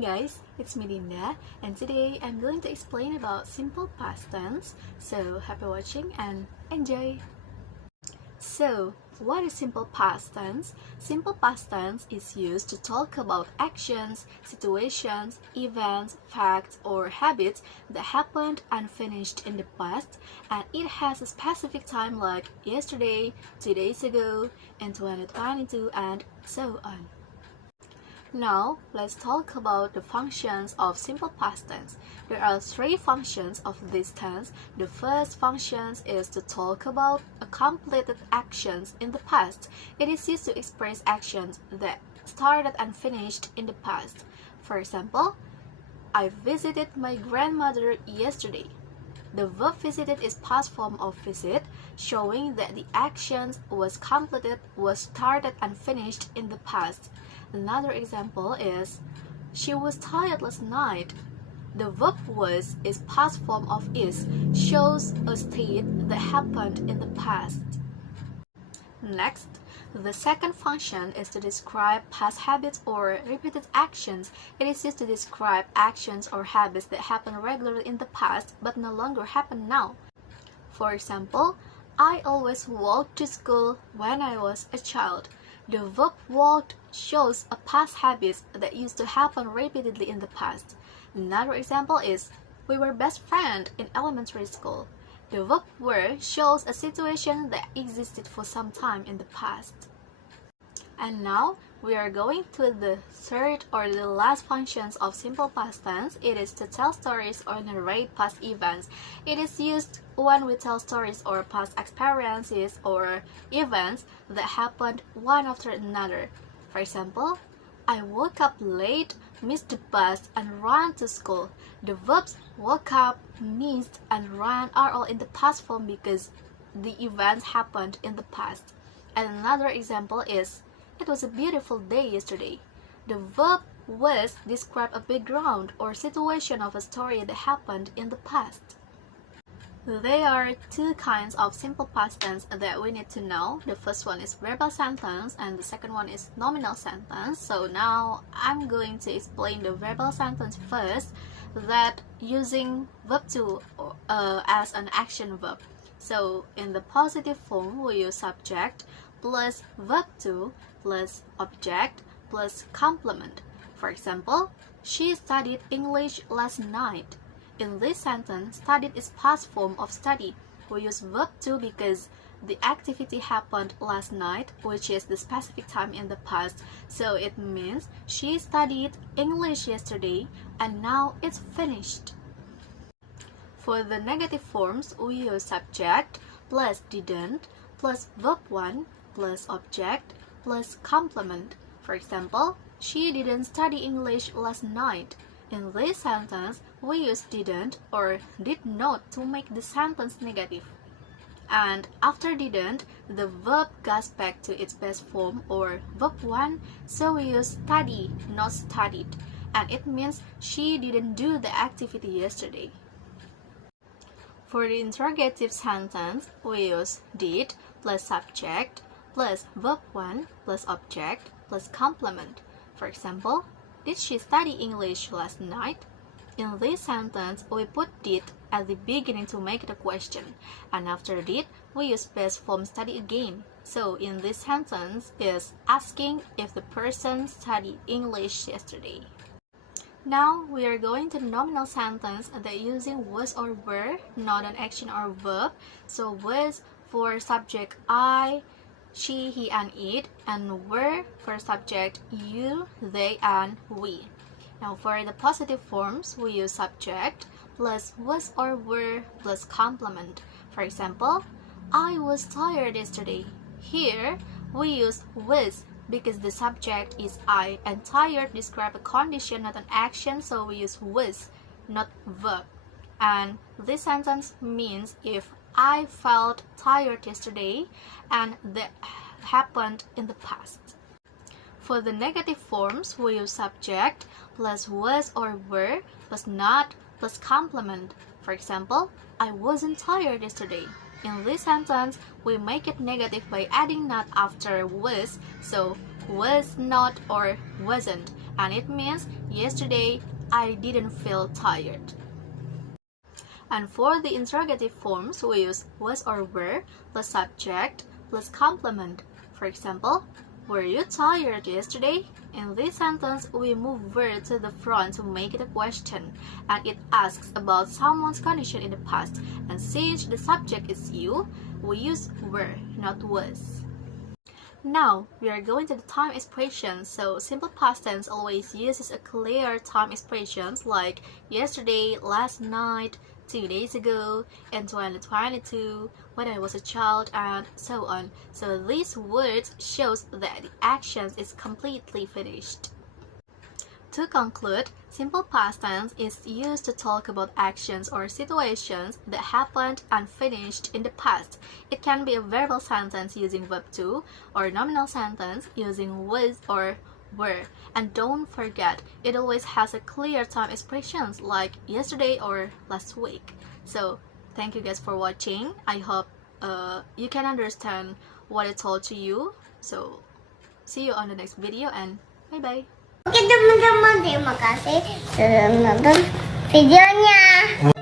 guys, it's me Dinda, and today I'm going to explain about simple past tense. So happy watching and enjoy! So, what is simple past tense? Simple past tense is used to talk about actions, situations, events, facts, or habits that happened and finished in the past, and it has a specific time like yesterday, 2 days ago, in 2022, and so on. Now, let's talk about the functions of simple past tense. There are 3 functions of this tense. The first function is to talk about completed actions in the past. It is used to express actions that started and finished in the past. For example, I visited my grandmother yesterday. The verb visited is past form of visit, showing that the action was completed, was started and finished in the past. Another example is, she was tired last night. The verb was is past form of is, shows a state that happened in the past. Next, the second function is to describe past habits or repeated actions. It is used to describe actions or habits that happened regularly in the past but no longer happen now. For example, I always walked to school when I was a child. The verb walked shows a past habit that used to happen repeatedly in the past. Another example is, we were best friends in elementary school. The verb were shows a situation that existed for some time in the past. And now, we are going to the third or the last functions of simple past tense. It is to tell stories or narrate past events. It is used when we tell stories or past experiences or events that happened one after another. For example, I woke up late, missed the bus, and ran to school. The verbs woke up, missed, and ran are all in the past form because the events happened in the past. And another example is, it was a beautiful day yesterday. The verb was describe a background or situation of a story that happened in the past. There are 2 kinds of simple past tense that we need to know. The first one is verbal sentence and the second one is nominal sentence. So now I'm going to explain the verbal sentence first, that using verb to as an action verb. So in the positive form we use subject plus verb to plus object plus complement. For example, she studied English last night. In this sentence, studied is past form of study. We use verb to because the activity happened last night, which is the specific time in the past. So it means she studied English yesterday and now it's finished. For the negative forms, we use subject plus didn't plus verb 1 plus object plus complement. For example, she didn't study English last night. In this sentence, we use didn't or did not to make the sentence negative. And after didn't, the verb goes back to its best form or verb 1, so we use study, not studied. And it means she didn't do the activity yesterday. For the interrogative sentence, we use did plus subject plus verb 1 plus object plus complement. For example, did she study English last night? In this sentence, we put did at the beginning to make it a question, and after did, we use past form study again. So in this sentence is asking if the person studied English yesterday. Now we are going to the nominal sentence that using was or were, not an action or verb. So was for subject I, she, he, and it, and were for subject you, they, and we. Now for the positive forms, we use subject plus was or were plus complement. For example, I was tired yesterday. Here, we use was because the subject is I and tired describe a condition, not an action, so we use was, not verb. And this sentence means if I felt tired yesterday and that happened in the past. For the negative forms, we use subject plus was or were plus not plus complement. For example, I wasn't tired yesterday. In this sentence, we make it negative by adding not after was, so was not or wasn't. and it means yesterday I didn't feel tired. And for the interrogative forms, we use was or were plus subject plus complement. For example, were you tired yesterday? In this sentence, we move were to the front to make it a question, and it asks about someone's condition in the past. And since the subject is you, we use were, not was. Now, we are going to the time expression, so simple past tense always uses a clear time expressions like yesterday, last night, 2 days ago, in 2022, when I was a child, and so on. So these words shows that the action is completely finished. To conclude, simple past tense is used to talk about actions or situations that happened and finished in the past. It can be a verbal sentence using verb to, or nominal sentence using was or were. And don't forget, it always has a clear time expressions like yesterday or last week. So, thank you guys for watching. I hope you can understand what I told to you. So, see you on the next video and bye-bye. Oke teman-teman, terima kasih sudah menonton videonya.